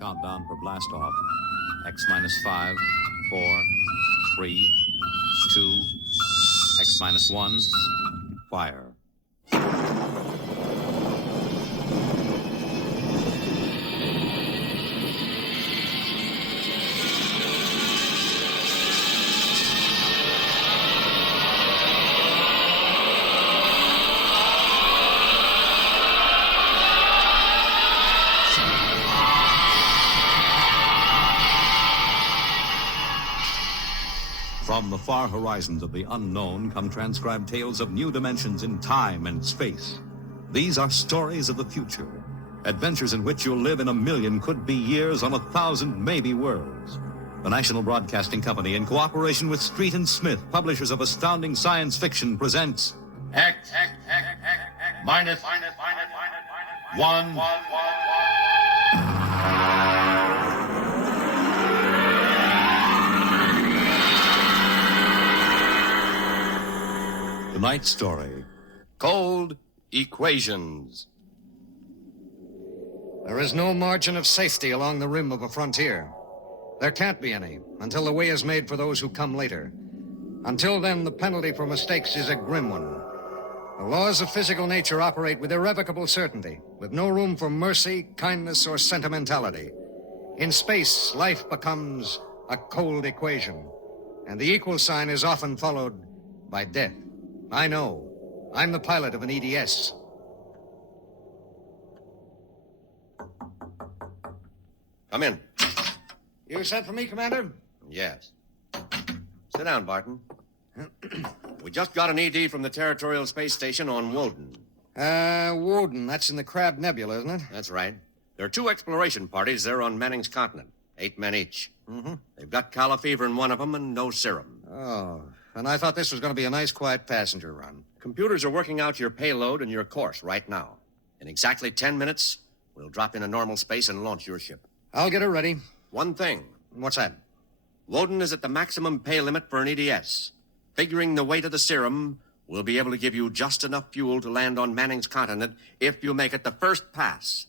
Countdown for blast off. X minus 5, 4, 3, 2, X minus 1, fire. From the far horizons of the unknown come transcribed tales of new dimensions in time and space. These are stories of the future, adventures in which you'll live in a million could-be years on 1,000 maybe worlds. The National Broadcasting Company, in cooperation with Street and Smith, publishers of astounding science fiction, presents X minus 1. Tonight's story. Cold equations. There is no margin of safety along the rim of a frontier. There can't be any until the way is made for those who come later. Until then, the penalty for mistakes is a grim one. The laws of physical nature operate with irrevocable certainty, with no room for mercy, kindness, or sentimentality. In space, life becomes a cold equation, and the equal sign is often followed by death. I know. I'm the pilot of an EDS. Come in. You sent for me, Commander? Yes. Sit down, Barton. We just got an ED from the Territorial Space Station on Woden. Woden. That's in the Crab Nebula, isn't it? That's right. There are 2 exploration parties there on Manning's continent. 8 men each. Mm-hmm. They've got calla fever in one of them and no serum. Oh, and I thought this was going to be a nice, quiet passenger run. Computers are working out your payload and your course right now. In exactly 10 minutes, we'll drop into normal space and launch your ship. I'll get her ready. One thing. What's that? Woden is at the maximum pay limit for an EDS. Figuring the weight of the serum, we'll be able to give you just enough fuel to land on Manning's continent if you make it the first pass.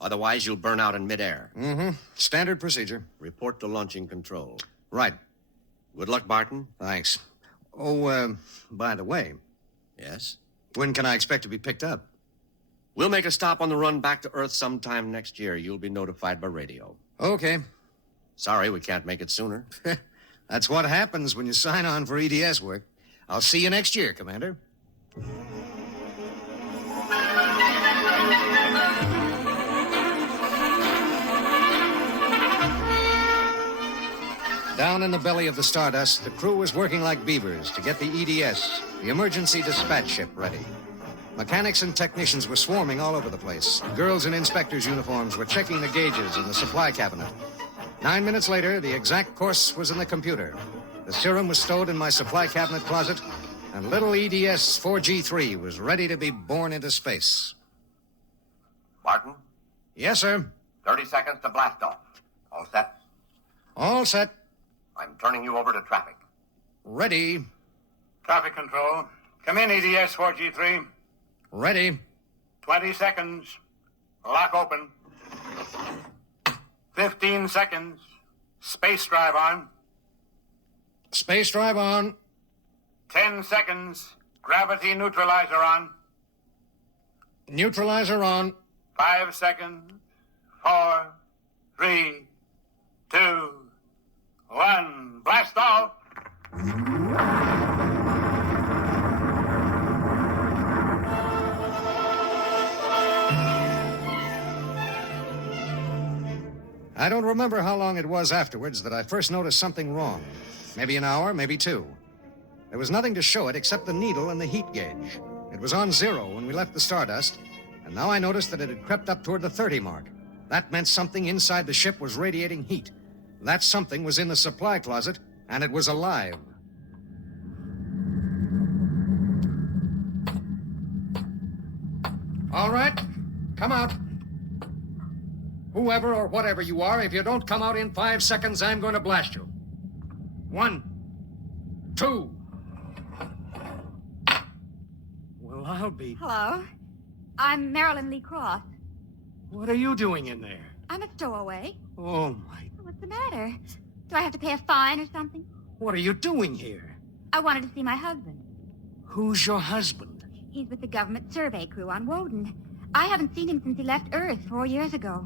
Otherwise, you'll burn out in midair. Mm-hmm. Standard procedure. Report to launching control. Right. Good luck, Barton. Thanks. Oh, by the way, Yes? when can I expect to be picked up? We'll make a stop on the run back to Earth sometime next year. You'll be notified by radio. Okay. Sorry, we can't make it sooner. That's what happens when you sign on for EDS work. I'll see you next year, Commander. Down in the belly of the Stardust, the crew was working like beavers to get the EDS, the emergency dispatch ship, ready. Mechanics and technicians were swarming all over the place. Girls in inspectors' uniforms were checking the gauges in the supply cabinet. 9 minutes later, the exact course was in the computer. The serum was stowed in my supply cabinet closet, and little EDS 4G3 was ready to be born into space. Barton, Yes, sir. 30 seconds to blast off. All set? All set. I'm turning you over to traffic. Ready. Traffic control. Come in, EDS 4G3. Ready. 20 seconds. Lock open. 15 seconds. Space drive on. Space drive on. 10 seconds. Gravity neutralizer on. Neutralizer on. 5 seconds. 4, 3, 2, 1. Blast off. I don't remember how long it was afterwards that I first noticed something wrong. Maybe an hour, maybe 2. There was nothing to show it except the needle and the heat gauge. It was on 0 when we left the Stardust, and now I noticed that it had crept up toward the 30 mark. That meant something inside the ship was radiating heat. That something was in the supply closet, and it was alive. All right, come out. Whoever or whatever you are, if you don't come out in 5 seconds, I'm going to blast you. 1, 2. Well, I'll be... Hello. I'm Marilyn Lee Cross. What are you doing in there? I'm a stowaway. Oh, my... What's the matter? Do I have to pay a fine or something? What are you doing here? I wanted to see my husband. Who's your husband? He's with the government survey crew on Woden. I haven't seen him since he left Earth 4 years ago.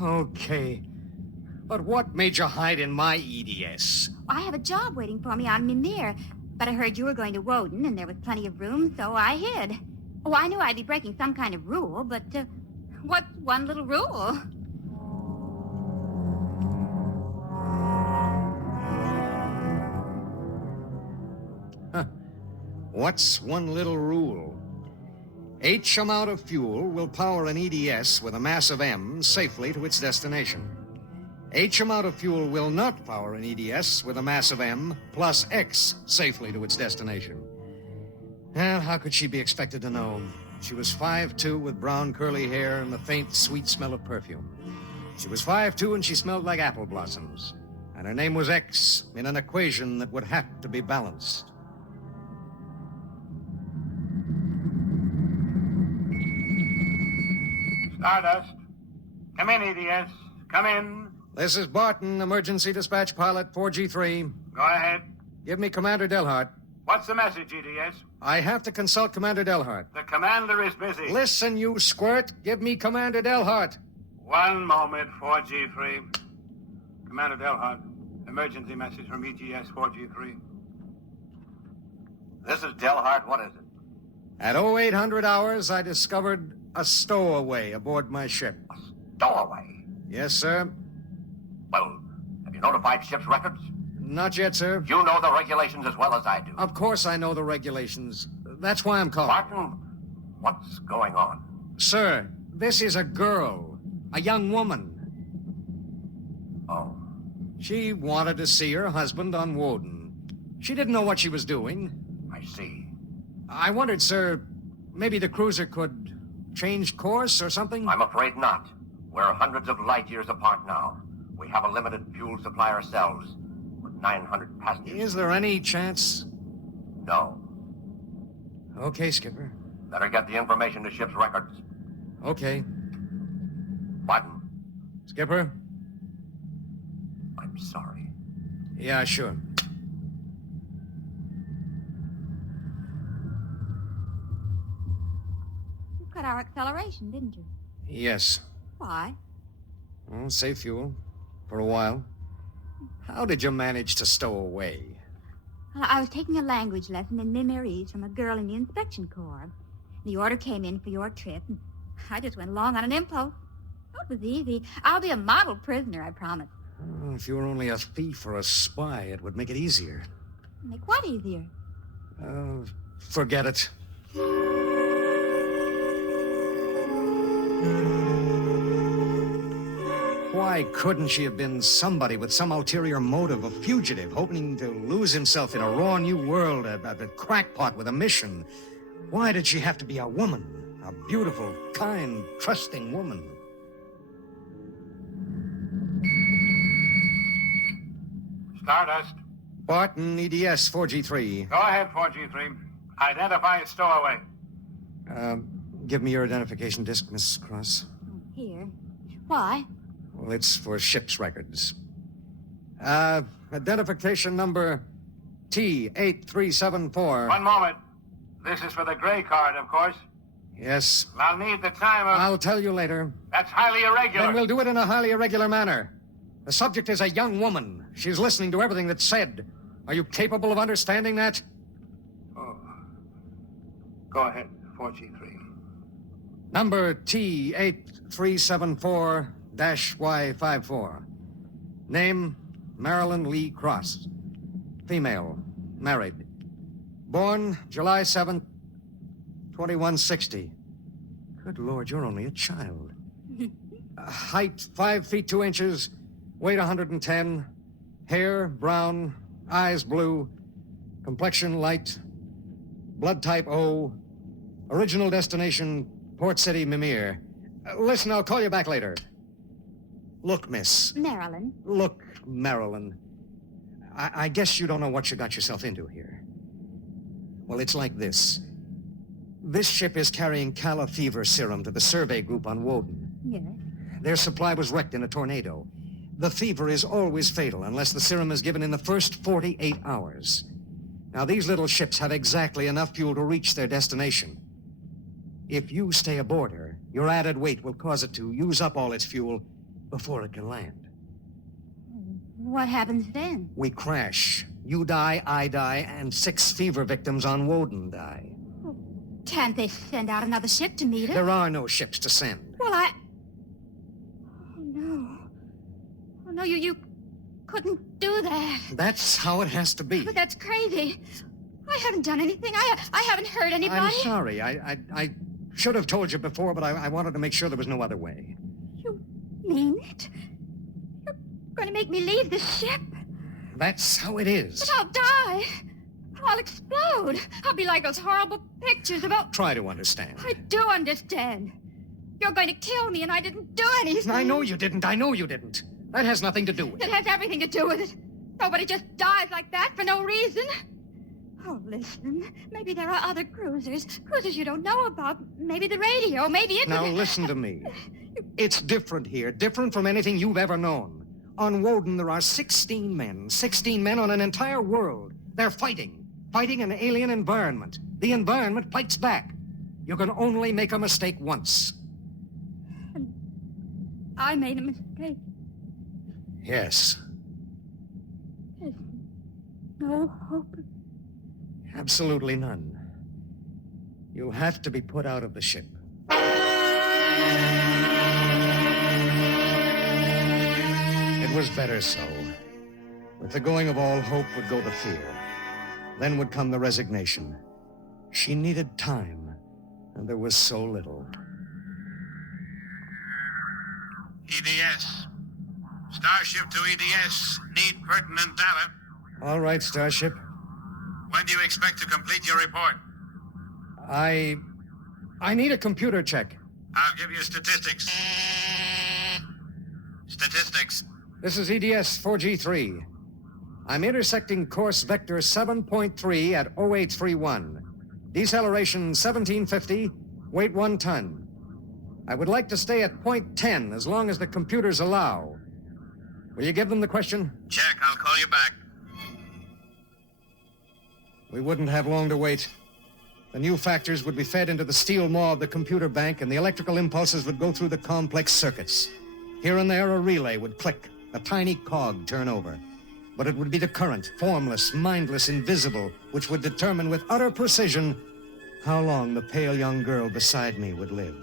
Okay. But what made you hide in my EDS? I have a job waiting for me on Mimir, but I heard you were going to Woden and there was plenty of room, so I hid. Oh, I knew I'd be breaking some kind of rule, but what's one little rule? What's one little rule? H amount of fuel will power an EDS with a mass of M safely to its destination. H amount of fuel will not power an EDS with a mass of M plus X safely to its destination. Well, how could she be expected to know? She was 5'2" with brown curly hair and the faint, sweet smell of perfume. She was 5'2" and she smelled like apple blossoms. And her name was X in an equation that would have to be balanced. Stardust. Come in, EDS. Come in. This is Barton, emergency dispatch pilot 4G3. Go ahead. Give me Commander Delhart. What's the message, EDS? I have to consult Commander Delhart. The commander is busy. Listen, you squirt. Give me Commander Delhart. One moment, 4G3. Commander Delhart, emergency message from ETS 4G3. This is Delhart. What is it? At 0800 hours, I discovered a stowaway aboard my ship. A stowaway? Yes, sir. Well, have you notified ship's records? Not yet, sir. You know the regulations as well as I do. Of course I know the regulations. That's why I'm calling. Barton, what's going on? Sir, this is a girl. A young woman. Oh. She wanted to see her husband on Woden. She didn't know what she was doing. I see. I wondered, sir, maybe the cruiser could change course or something? I'm afraid not. We're hundreds of light years apart now. We have a limited fuel supply ourselves, with 900 passengers. Is there any chance? No. Okay, Skipper. Better get the information to ship's records. Okay. Barton, Skipper? I'm sorry. Yeah, sure. You cut our acceleration, didn't you? Yes. Why? Well, save fuel. For a while. How did you manage to stow away? Well, I was taking a language lesson in Mimirese from a girl in the inspection corps. The order came in for your trip, and I just went along on an impulse. Oh, it was easy. I'll be a model prisoner, I promise. Oh, if you were only a thief or a spy, it would make it easier. Make what easier? Forget it. Why couldn't she have been somebody with some ulterior motive, a fugitive, hoping to lose himself in a raw new world, a crackpot with a mission? Why did she have to be a woman? A beautiful, kind, trusting woman? Stardust. Barton, EDS 4G3. Go ahead, 4G3. Identify a stowaway. Give me your identification disc, Miss Cross. Here. Why? Well, it's for ship's records. Identification number T8374. One moment. This is for the gray card, of course. Yes. I'll need the time of... I'll tell you later. That's highly irregular. Then we'll do it in a highly irregular manner. The subject is a young woman. She's listening to everything that's said. Are you capable of understanding that? Oh. Go ahead, 4G3. Number T8374-Y54. Name, Marilyn Lee Cross. Female, married. Born July 7th, 2160. Good Lord, you're only a child. Height, 5 feet 2 inches. Weight, 110. Hair, brown. Eyes, blue. Complexion, light. Blood type, O. Original destination, Port City, Mimir. Listen, I'll call you back later. Look, miss. Marilyn. Look, Marilyn. I guess you don't know what you got yourself into here. Well, it's like this. This ship is carrying Calla fever serum to the survey group on Woden. Yes. Their supply was wrecked in a tornado. The fever is always fatal unless the serum is given in the first 48 hours. Now, these little ships have exactly enough fuel to reach their destination. If you stay aboard her, your added weight will cause it to use up all its fuel before it can land. What happens then? We crash. You die, I die, and 6 fever victims on Woden die. Can't they send out another ship to meet her? There are no ships to send. Well, Oh, no. Oh, no, you couldn't do that. That's how it has to be. But that's crazy. I haven't done anything. I haven't hurt anybody. I'm sorry. I should have told you before, but I wanted to make sure there was no other way. You mean it? You're going to make me leave the ship? That's how it is. But I'll die. I'll explode. I'll be like those horrible pictures about... Try to understand. I do understand. You're going to kill me, and I didn't do anything. I know you didn't. I know you didn't. That has nothing to do with it. It has everything to do with it. Nobody just dies like that for no reason. Oh, listen. Maybe there are other cruisers. Cruisers you don't know about. Maybe the radio. Maybe it... Now, listen to me. It's different here. Different from anything you've ever known. On Woden, there are 16 men. 16 men on an entire world. They're fighting. Fighting an alien environment. The environment fights back. You can only make a mistake once. And I made a mistake. Yes. There's no hope. Absolutely none. You'll have to be put out of the ship. It was better so. With the going of all hope would go the fear. Then would come the resignation. She needed time, and there was so little. EDS. Starship to EDS. Need pertinent data. All right, Starship. When do you expect to complete your report? I need a computer check. I'll give you statistics. Statistics. This is EDS 4G3. I'm intersecting course vector 7.3 at 0831. Deceleration 1750, weight 1 ton. I would like to stay at point 10 as long as the computers allow. Will you give them the question? Check. I'll call you back. We wouldn't have long to wait. The new factors would be fed into the steel maw of the computer bank, and the electrical impulses would go through the complex circuits. Here and there, a relay would click, a tiny cog turn over. But it would be the current, formless, mindless, invisible, which would determine with utter precision how long the pale young girl beside me would live.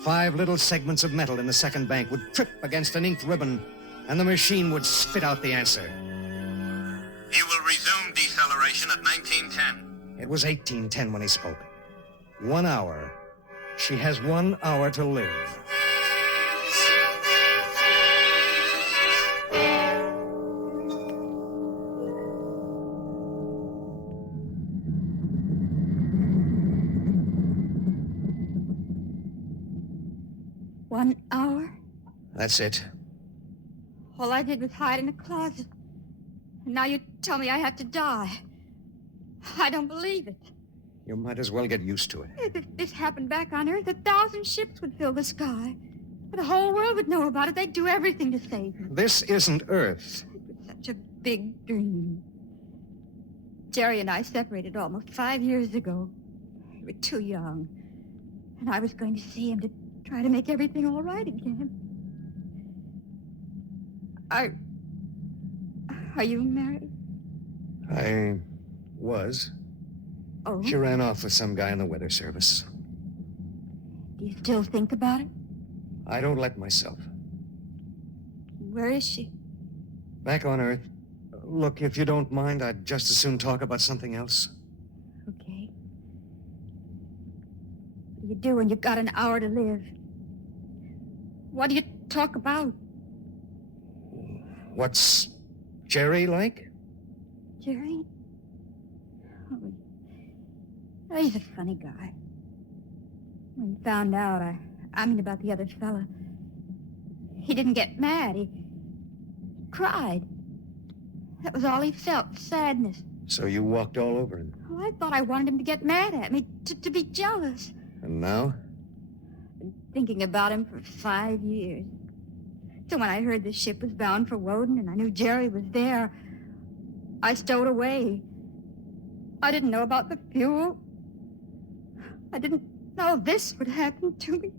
5 little segments of metal in the second bank would trip against an inked ribbon, and the machine would spit out the answer. You will resume deceleration at 1910. It was 1810 when he spoke. 1 hour. She has 1 hour to live. One hour? That's it. All I did was hide in a closet. And now you tell me I have to die. I don't believe it. You might as well get used to it. If this happened back on Earth, 1,000 ships would fill the sky. The whole world would know about it. They'd do everything to save me. This isn't Earth. It was such a big dream. Jerry and I separated almost 5 years ago. We were too young. And I was going to see him to try to make everything all right again. Are you married? I was. Oh? She ran off with some guy in the weather service. Do you still think about it? I don't let myself. Where is she? Back on Earth. Look, if you don't mind, I'd just as soon talk about something else. Okay. What do you do when you've got an hour to live? What do you talk about? What's Jerry like? Jerry? Oh, he's a funny guy. When he found out, I mean about the other fella, he didn't get mad. He cried. That was all he felt, sadness. So you walked all over him. Oh, I thought I wanted him to get mad at me, to be jealous. And now? thinking about him for 5 years. So when I heard the ship was bound for Woden and I knew Jerry was there, I stowed away. I didn't know about the fuel. I didn't know this would happen to me.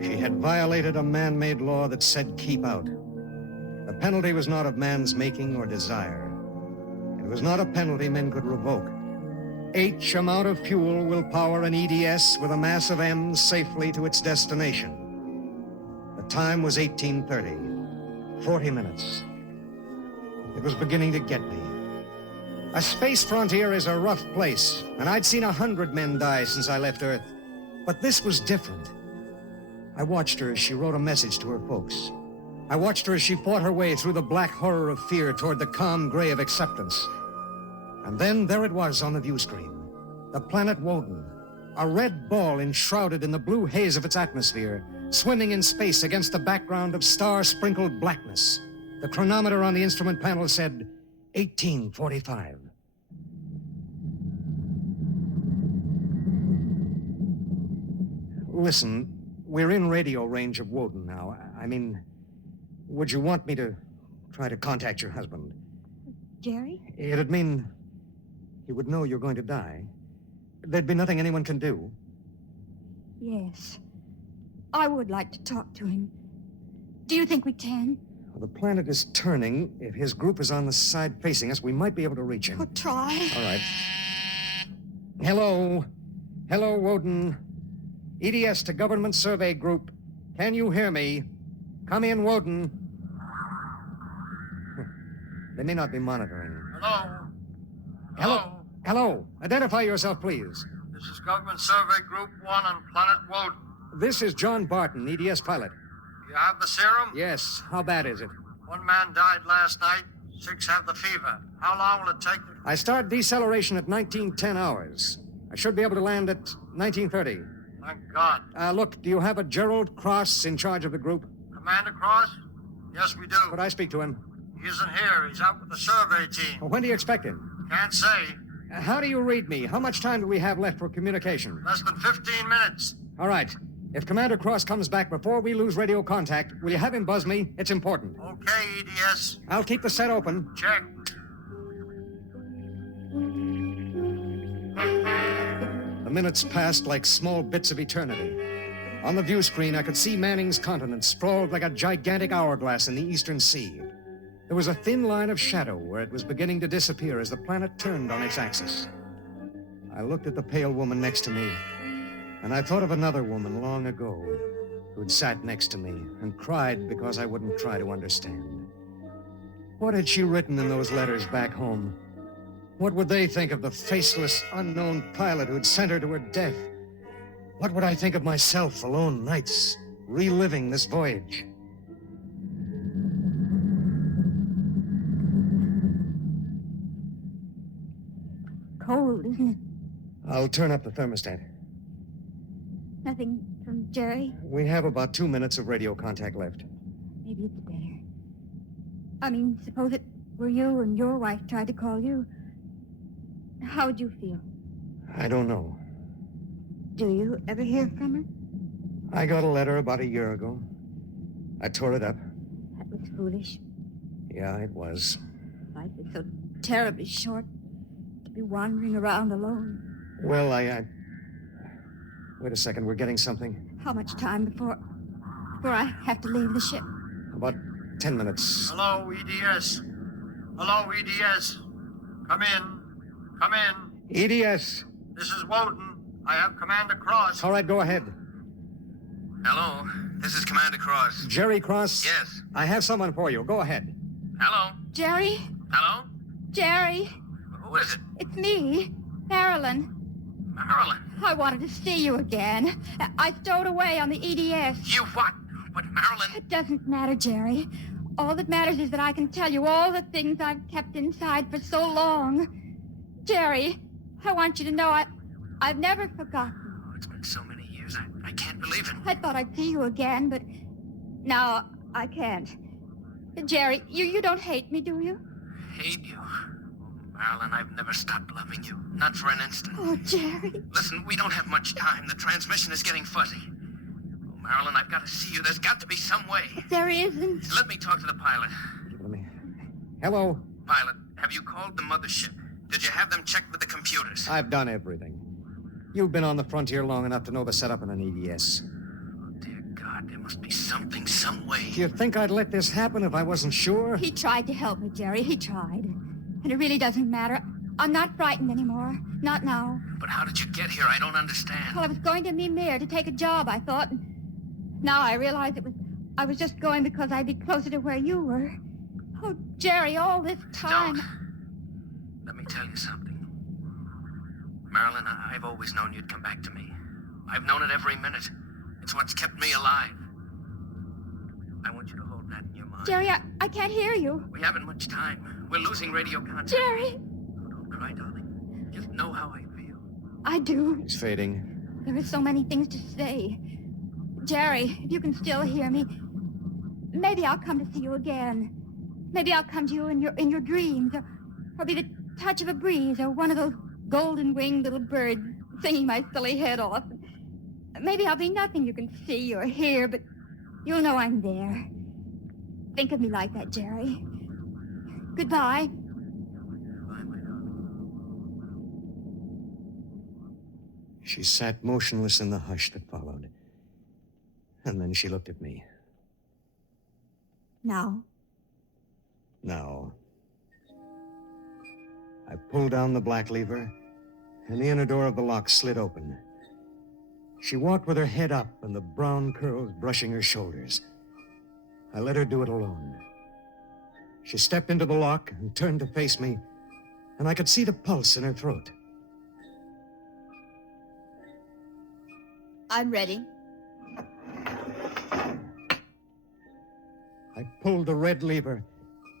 She had violated a man-made law that said keep out. The penalty was not of man's making or desire. It was not a penalty men could revoke. H amount of fuel will power an EDS with a mass of M's safely to its destination. The time was 1830. 40 minutes. It was beginning to get me. A space frontier is a rough place, and I'd seen 100 men die since I left Earth. But this was different. I watched her as she wrote a message to her folks. I watched her as she fought her way through the black horror of fear toward the calm gray of acceptance. And then there it was on the view screen. The planet Woden, a red ball enshrouded in the blue haze of its atmosphere, swimming in space against the background of star-sprinkled blackness. The chronometer on the instrument panel said 1845. Listen, we're in radio range of Woden now. I mean, would you want me to try to contact your husband? Jerry? It'd mean he would know you're going to die. There'd be nothing anyone can do. Yes. I would like to talk to him. Do you think we can? Well, the planet is turning. If his group is on the side facing us, we might be able to reach him. Oh, try. All right. Hello. Hello, Woden. EDS to Government Survey Group. Can you hear me? Come in, Woden. They may not be monitoring. Hello? Hello. Hello. Identify yourself, please. This is Government Survey Group 1 on Planet Woden. This is John Barton, EDS pilot. You have the serum? Yes. How bad is it? 1 man died last night. 6 have the fever. How long will it take? I start deceleration at 1910 hours. I should be able to land at 1930. Thank God. Look, do you have a Gerald Cross in charge of the group? Commander Cross? Yes, we do. Could I speak to him? He isn't here. He's out with the survey team. When do you expect him? Can't say. How do you read me? How much time do we have left for communication? Less than 15 minutes. All right. If Commander Cross comes back before we lose radio contact, will you have him buzz me? It's important. Okay, EDS. I'll keep the set open. Check. The minutes passed like small bits of eternity. On the view screen, I could see Manning's continent sprawled like a gigantic hourglass in the eastern sea. There was a thin line of shadow where it was beginning to disappear as the planet turned on its axis. I looked at the pale woman next to me, and I thought of another woman long ago who'd sat next to me and cried because I wouldn't try to understand. What had she written in those letters back home? What would they think of the faceless, unknown pilot who'd sent her to her death? What would I think of myself alone nights, reliving this voyage? Cold, isn't it? I'll turn up the thermostat. Nothing from Jerry? We have about 2 minutes of radio contact left. Maybe it's better. I mean, suppose it were you and your wife tried to call you. How would you feel? I don't know. Do you ever hear from her? I got a letter about a year ago. I tore it up. That was foolish. Yeah, it was. Life is so terribly short to be wandering around alone. Well, Wait a second, we're getting something. How much time before I have to leave the ship? About 10 minutes. Hello, EDS. Hello, EDS. Come in. Come in. EDS. This is Woden. I have Commander Cross. All right, go ahead. Hello, this is Commander Cross. Jerry Cross? Yes. I have someone for you. Go ahead. Hello? Jerry? Hello? Jerry? Who is it? It's me, Marilyn. Marilyn. I wanted to see you again. I stowed away on the EDS. You what? What, Marilyn? It doesn't matter, Jerry. All that matters is that I can tell you all the things I've kept inside for so long. Jerry, I want you to know I've never forgotten. Oh, it's been so many years. I can't believe it. I thought I'd see you again, but now I can't. Jerry, you don't hate me, do you? Hate you? Marilyn, I've never stopped loving you. Not for an instant. Oh, Jerry. Listen, we don't have much time. The transmission is getting fuzzy. Oh, Marilyn, I've got to see you. There's got to be some way. There isn't. Let me talk to the pilot. Hello? Pilot, have you called the mothership? Did you have them checked with the computers? I've done everything. You've been on the frontier long enough to know the setup in an EDS. Oh, dear God, there must be something, some way. Do you think I'd let this happen if I wasn't sure? He tried to help me, Jerry. He tried. And it really doesn't matter. I'm not frightened anymore. Not now. But how did you get here? I don't understand. Well, I was going to Mimir to take a job, I thought. And now I realize I was just going because I'd be closer to where you were. Oh, Jerry, all this time. Don't. Let me tell you something. Marilyn, I've always known you'd come back to me. I've known it every minute. It's what's kept me alive. I want you to hold that in your mind. Jerry, I can't hear you. We haven't much time. We're losing radio contact. Jerry! Oh, don't cry, darling. Just know how I feel. I do. He's fading. There are so many things to say. Jerry, if you can still hear me, maybe I'll come to see you again. Maybe I'll come to you in your dreams, or be the touch of a breeze, or one of those golden-winged little birds singing my silly head off. Maybe I'll be nothing you can see or hear, but you'll know I'm there. Think of me like that, Jerry. Goodbye. Bye, my darling. She sat motionless in the hush that followed. And then she looked at me. Now? Now. I pulled down the black lever, and the inner door of the lock slid open. She walked with her head up and the brown curls brushing her shoulders. I let her do it alone. She stepped into the lock and turned to face me, and I could see the pulse in her throat. I'm ready. I pulled the red lever,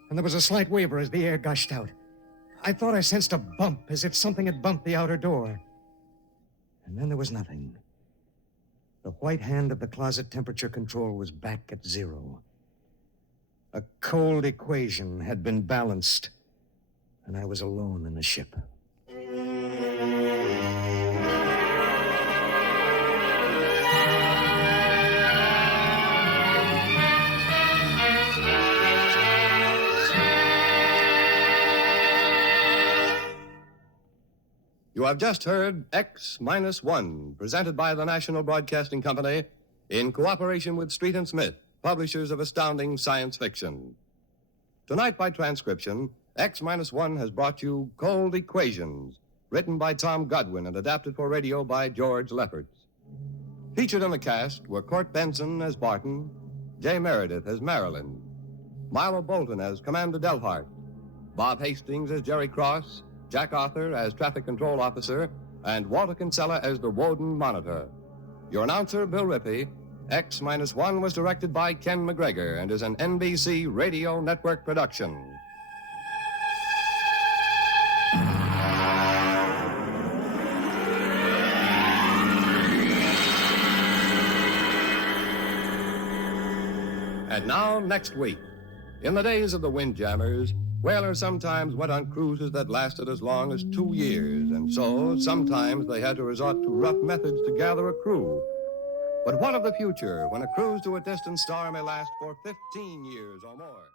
and there was a slight waver as the air gushed out. I thought I sensed a bump, as if something had bumped the outer door. And then there was nothing. The white hand of the closet temperature control was back at 0. A cold equation had been balanced, and I was alone in the ship. You have just heard X-1, presented by the National Broadcasting Company in cooperation with Street and Smith, publishers of astounding science fiction. Tonight, by transcription, X-1 has brought you Cold Equations, written by Tom Godwin and adapted for radio by George Lefferts. Featured in the cast were Court Benson as Barton, Jay Meredith as Marilyn, Milo Bolton as Commander Delhart, Bob Hastings as Jerry Cross, Jack Arthur as Traffic Control Officer, and Walter Kinsella as the Woden Monitor. Your announcer, Bill Rippey. X-1 was directed by Ken McGregor and is an NBC Radio Network production. And now, next week. In the days of the Windjammers, whalers sometimes went on cruises that lasted as long as 2 years, and so sometimes they had to resort to rough methods to gather a crew. But what of the future when a cruise to a distant star may last for 15 years or more?